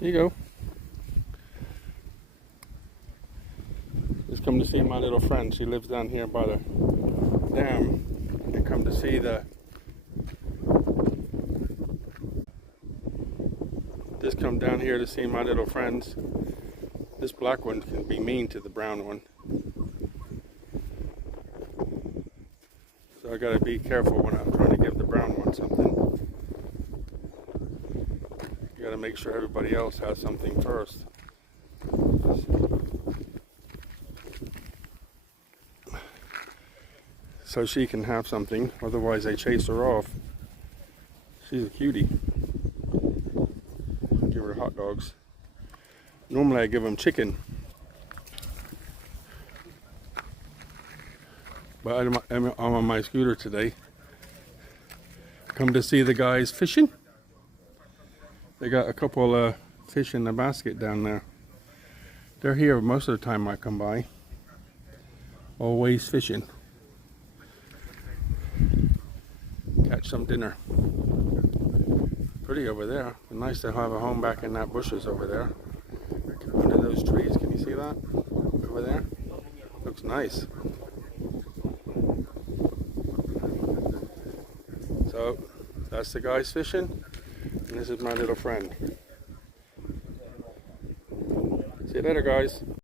Here you go. Just come to see my little friend. She lives down here by the dam. And come to see just come down here to see my little friends. This black one can be mean to the brown one. So I gotta be careful when I'm trying to give the brown one something. You gotta make sure everybody else has something first. So she can have something, otherwise they chase her off. She's a cutie. Give her hot dogs. Normally I give them chicken, but I'm on my scooter today. Come to see the guys fishing. They got a couple of fish in the basket down there. They're here most of the time I come by. Always fishing. Catch some dinner. Pretty over there. Nice to have a home back in that bushes over there. Under those trees, can you see that? Over there? Looks nice. So, that's the guys fishing, and this is my little friend. See you later, guys.